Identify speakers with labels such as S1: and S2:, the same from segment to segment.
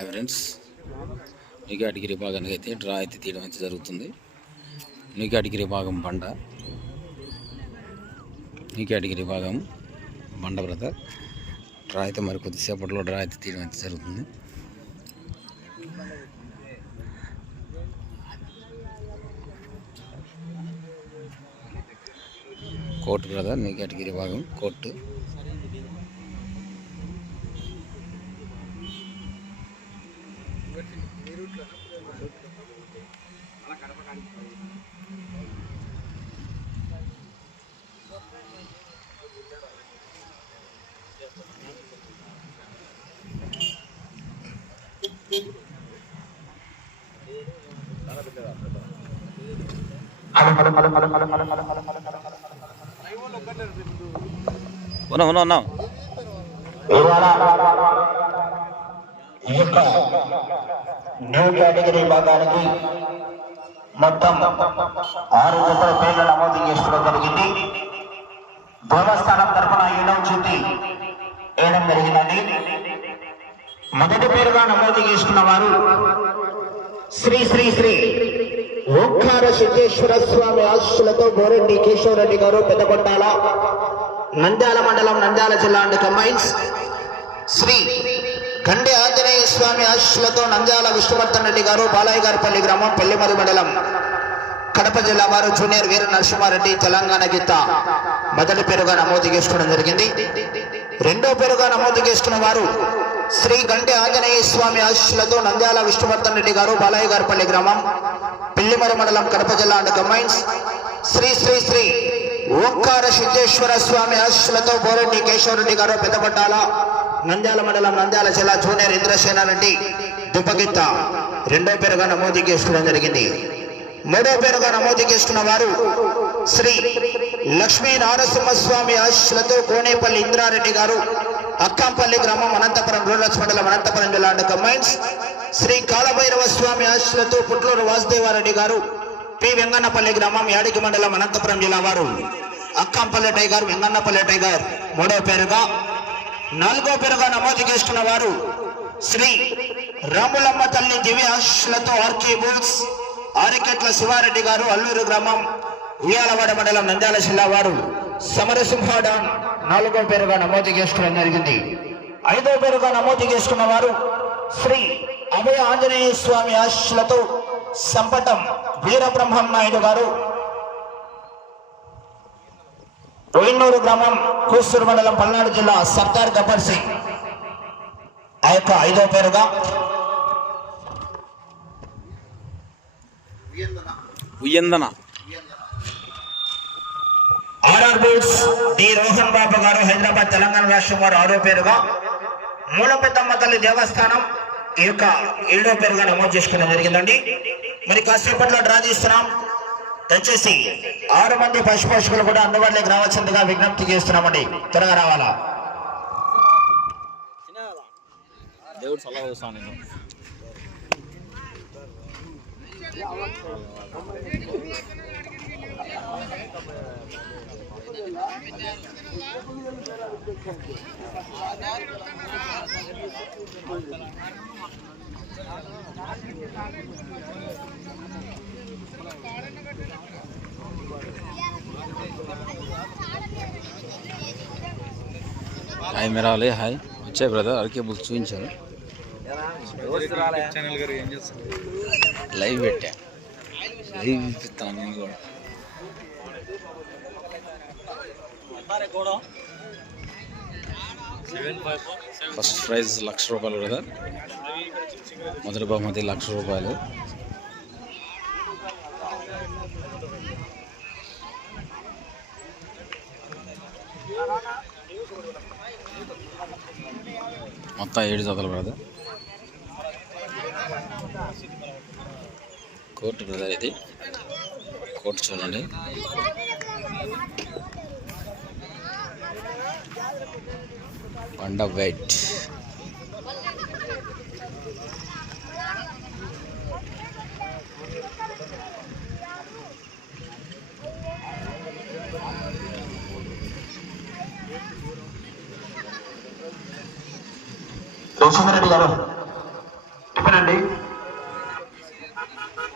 S1: Hi friends నీకాటిగిరి భాగానికి అయితే draw అయితే తీయడం అయితే జరుగుతుంది. నీకాటిగిరి భాగం బండ. నీకాటిగిరి భాగం బండ బ్రదర్. డ్రా అయితే మరి కొద్దిసేపట్లో డ్రా అయితే తీయడం అయితే జరుగుతుంది. కోర్టు బ్రదర్ నీకాటిగిరి భాగం కోర్టు. ఉన్నా ఉన్నా ఉన్నాం.
S2: ఈ యొక్క న్యూ కేటగిరీ భాగానికి మొత్తం ఆరు జతల పేర్లు నమోదు చేసుకోవడం జరిగింది. దేవస్థానం తరఫున ఏడవ చుట్టి వేయడం జరిగినది. మొదటి పేరుగా నమోదు చేసుకున్న వారు శ్రీ శ్రీ శ్రీ ఓంకార సిద్ధేశ్వర స్వామి ఆశులతో గోరెడ్డి కేశవరెడ్డి గారు పెద్దకొట్టాల నంద్యాల మండలం నంద్యాల జిల్లా అండ్ కంబైన్స్. శ్రీ గండి ఆంజనేయ స్వామి ఆశీస్సులతో నంద్యాల విష్ణువర్ధన్ రెడ్డి గారు బాలయ్య గారిపల్లి గ్రామం పెళ్ళిమరి మండలం కడప జిల్లా వారు జూనియర్ వీర నరసింహారెడ్డి తెలంగాణ గీత మొదటి పేరుగా నమోదు చేసుకోవడం జరిగింది. రెండో పేరుగా నమోదు చేసుకున్న వారు శ్రీ గంటి ఆంజనేయ స్వామి ఆశీస్సులతో నంద్యాల విష్ణువర్ధన్ రెడ్డి గారు బాలయ్య గారిపల్లి గ్రామం పిల్లిమర మండలం కడప జిల్లా అండ్ కంబైన్స్ శ్రీ శ్రీ శ్రీ ఓంకార సిద్ధేశ్వర స్వామి ఆశీస్సులతో బోరెడ్డి కేశవరెడ్డి గారు పెద్దపట్టాల నంద్యాల మండలం నంద్యాల జిల్లా జూనియర్ ఇంద్రసేన రెడ్డి దుప్పగిత్త రెండో పేరుగా నమోదు చేసుకోవడం జరిగింది. మూడో పేరుగా నమోదు చేసుకున్న వారు శ్రీ లక్ష్మీ నారసింహస్వామి ఆశీస్సులతో కోనేపల్లి ఇంద్రారెడ్డి గారు అక్కంపల్లి గ్రామం అనంతపురం రూరల్స్ మండలం అనంతపురం జిల్లా అండ్ కంబైన్స్. శ్రీ కాలభైరవ స్వామి ఆశీస్సులతో పుట్లూరు వాసుదేవారెడ్డి గారు పి వెంగన్నపల్లి గ్రామం యాడికి మండలం అనంతపురం జిల్లా వారు. అక్కంపల్లి టైగర్ వెంగన్నపల్లి టైగర్ మూడో పేరుగా నాలుగో పేరుగా నమోదు చేసుకున్న వారు శ్రీ రాములమ్మ తల్లి దివ్య ఆశీస్సులతో ఆర్కే బుల్స్ ఆరికెట్ల శివారెడ్డి గారు అల్లూరు గ్రామం ఉయ్యాలవాడ మండలం నంద్యాల జిల్లా వారు సమరసింహడాన్ నాలుగో పేరుగా నమోదు చేసుకోవడం జరిగింది. ఐదో పేరుగా నమోదు చేసుకున్న వారు శ్రీ అభయ ఆంజనేయ స్వామి ఆశీస్సులతో సంపటం వీరబ్రహ్మం నాయుడు గారు. రోయిన్నూరు గ్రామం కూస్తూరు మండలం పల్నాడు జిల్లా సర్దార్ గబ్బర్ సింగ్. ఆ యొక్క ఐదో పేరుగా
S1: Uyyandana
S2: R R bulls D Rohan Babu గారు హైదరాబాద్ తెలంగాణ రాష్ట్రం వారు ఆరో పేరుగా మూలపెద్దమ్మ తల్లి దేవస్థానం ఈ యొక్క ఏడో పేరుగా నమోదు చేసుకోవడం జరిగిందండి. మరి కాసేపట్లో డ్రా తీస్తున్నాం దయచేసి ఆరు మంది పశుపోషకులు కూడా అందుబాటులోకి రావాల్సిందిగా విజ్ఞప్తి చేస్తున్నామండి. త్వరగా రావాలా?
S1: దేవుడు సలహా వస్తాను నేను. హాయ్ మెరాలి హాయ్ వచ్చాయి బ్రదర్ అరకే బుక్ చూపించారు లైవ్ పెట్టా. లైవ్ ఇస్తాను నేను కూడా. ఫస్ట్ ప్రైజ్ లక్ష రూపాయలు బ్రదర్ మొదటి బహుమతి లక్ష రూపాయలు. మొత్తం ఏడు జతలు బ్రదర్ కోర్టు బ్రదర్ ఇది? కోర్టు చూడండి. పండ వైట్.
S2: రెడ్డి గారు.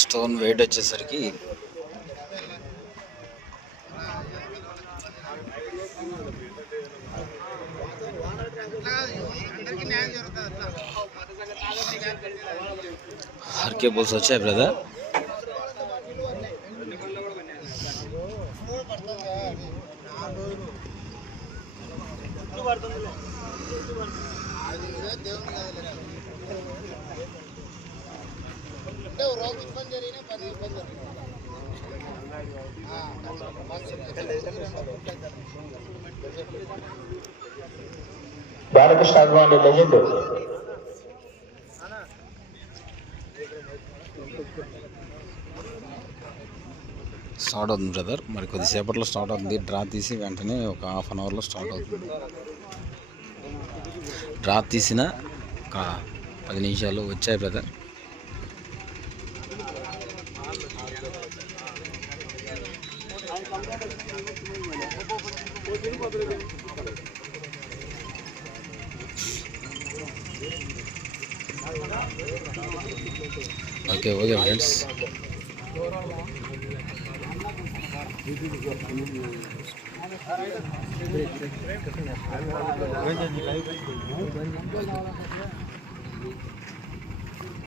S1: స్టోన్ వెయిట్ వచ్చేసరికి ఆర్కే కేబుల్స్ వచ్చాయి బ్రదర్.
S2: బాలకృష్ణ అభిమాని లెజెండ్.
S1: స్టార్ట్ అవుతుంది బ్రదర్. మరి కొద్దిసేపట్లో స్టార్ట్ అవుతుంది. డ్రా తీసి వెంటనే ఒక హాఫ్ అన్ అవర్లో స్టార్ట్ అవుతుంది. డ్రా తీసిన ఒక పది నిమిషాలు వచ్చాయి బ్రదర్. Okay okay friends